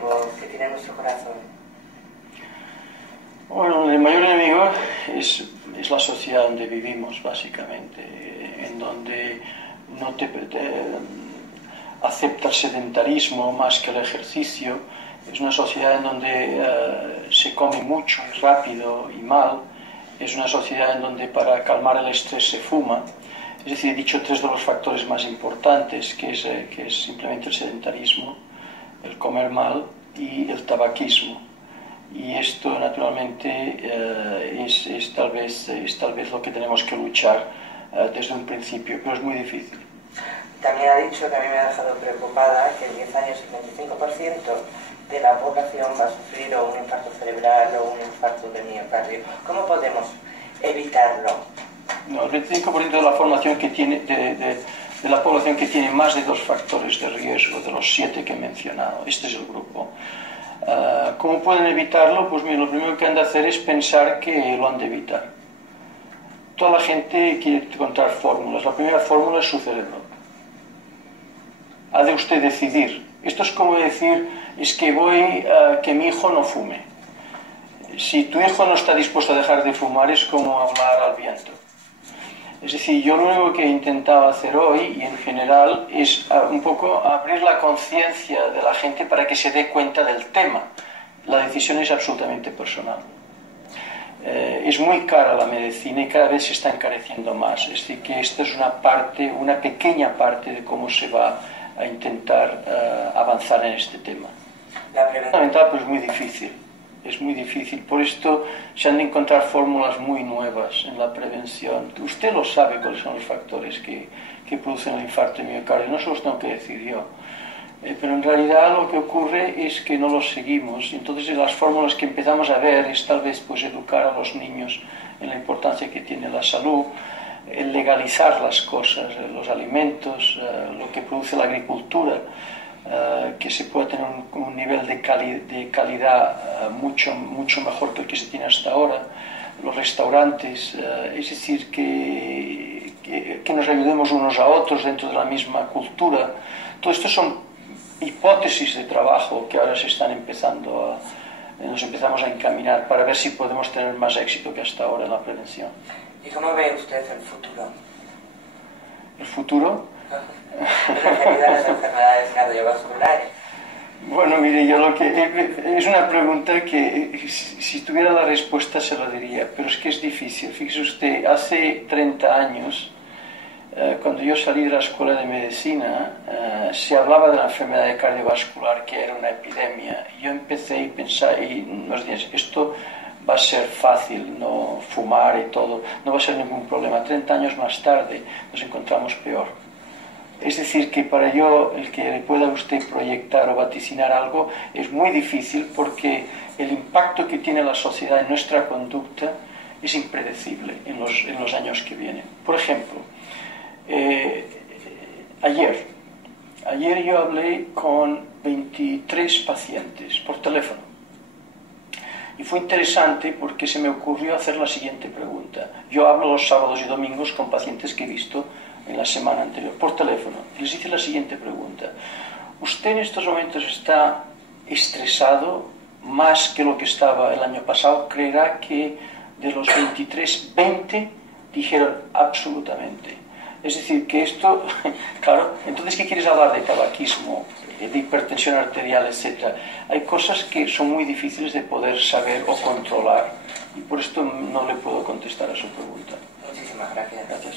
enemigo que tiene nuestro corazón? Bueno, el mayor enemigo es la sociedad donde vivimos, básicamente, en donde no te acepta el sedentarismo más que el ejercicio. Es una sociedad en donde se come mucho y rápido y mal. Es una sociedad en donde para calmar el estrés se fuma. Es decir, he dicho tres de los factores más importantes, que es simplemente el sedentarismo, el comer mal y el tabaquismo. Y esto, naturalmente, es tal vez lo que tenemos que luchar desde un principio, pero es muy difícil. También ha dicho, que a mí me ha dejado preocupada, que en 10 años el 25% de la población va a sufrir o un infarto cerebral o un infarto de miocardio. ¿Cómo podemos evitarlo? No, el 25% de la formación que tiene, de la población que tiene más de 2 factores de riesgo, de los 7 que he mencionado. Este es el grupo. ¿Cómo pueden evitarlo? Pues mira, lo primero que han de hacer es pensar que lo han de evitar. Toda la gente quiere encontrar fórmulas. La primera fórmula es su cerebro. Ha de usted decidir. Esto es como decir, es que voy a que mi hijo no fume. Si tu hijo no está dispuesto a dejar de fumar, es como hablar al viento. Es decir, yo lo único que he intentado hacer hoy, y en general, es un poco abrir la conciencia de la gente para que se dé cuenta del tema. La decisión es absolutamente personal. Es muy cara la medicina y cada vez se está encareciendo más. Es decir, que esta es una pequeña parte de cómo se va a intentar avanzar en este tema. Fundamental, pues es muy difícil. Es muy difícil, por esto se han de encontrar fórmulas muy nuevas en la prevención. Usted lo sabe cuáles son los factores que producen el infarto de miocardio, no se los tengo que decir yo. Pero en realidad lo que ocurre es que no los seguimos. Entonces las fórmulas que empezamos a ver es tal vez pues educar a los niños en la importancia que tiene la salud, el legalizar las cosas, los alimentos, lo que produce la agricultura, que se pueda tener un nivel de calidad mucho mejor que el que se tiene hasta ahora, los restaurantes, es decir, que nos ayudemos unos a otros dentro de la misma cultura. Todo esto son hipótesis de trabajo que ahora nos empezamos a encaminar para ver si podemos tener más éxito que hasta ahora en la prevención. ¿Y cómo ve usted el futuro? ¿El futuro? Referido a las enfermedades cardiovasculares. Bueno, mire, es una pregunta que si tuviera la respuesta se la diría, pero es que es difícil. Fíjese usted, hace 30 años, cuando yo salí de la escuela de medicina, se hablaba de la enfermedad cardiovascular, que era una epidemia. Yo empecé a pensar, y nos decían, esto va a ser fácil, no fumar y todo, no va a ser ningún problema. 30 años más tarde nos encontramos peor. Es decir, que para el que le pueda usted proyectar o vaticinar algo es muy difícil porque el impacto que tiene la sociedad en nuestra conducta es impredecible en los años que vienen. Por ejemplo, ayer yo hablé con 23 pacientes por teléfono. Y fue interesante porque se me ocurrió hacer la siguiente pregunta. Yo hablo los sábados y domingos con pacientes que he visto en la semana anterior, por teléfono. Y les hice la siguiente pregunta. ¿Usted en estos momentos está estresado más que lo que estaba el año pasado? ¿Creerá que de los 23, 20 dijeron absolutamente? Es decir, que esto, claro, entonces ¿qué quieres hablar de tabaquismo, de hipertensión arterial, etcétera? Hay cosas que son muy difíciles de poder saber o controlar y por esto no le puedo contestar a su pregunta. Muchísimas gracias. Gracias.